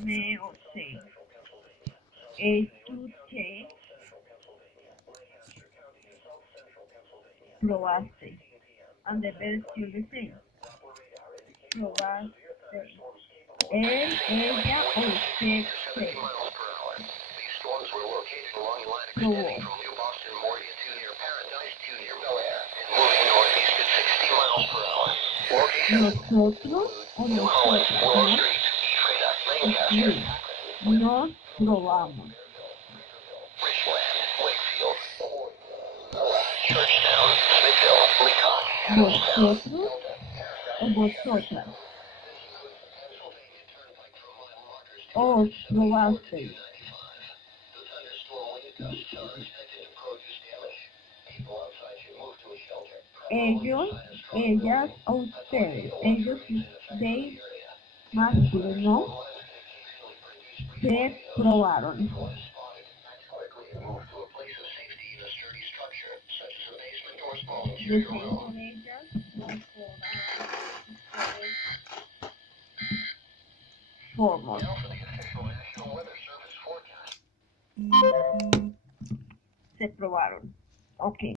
me escuché, probaste. And the verb still the same. Probaste. Él, ella o usted se probó. Nosotros o nosotras nos probamos. Vosotros o vosotras os probasteis. Ellos, ellas o ustedes. Ellos, they, masculino, se probaron. The same con ellas, like formal. Se probaron. Ok.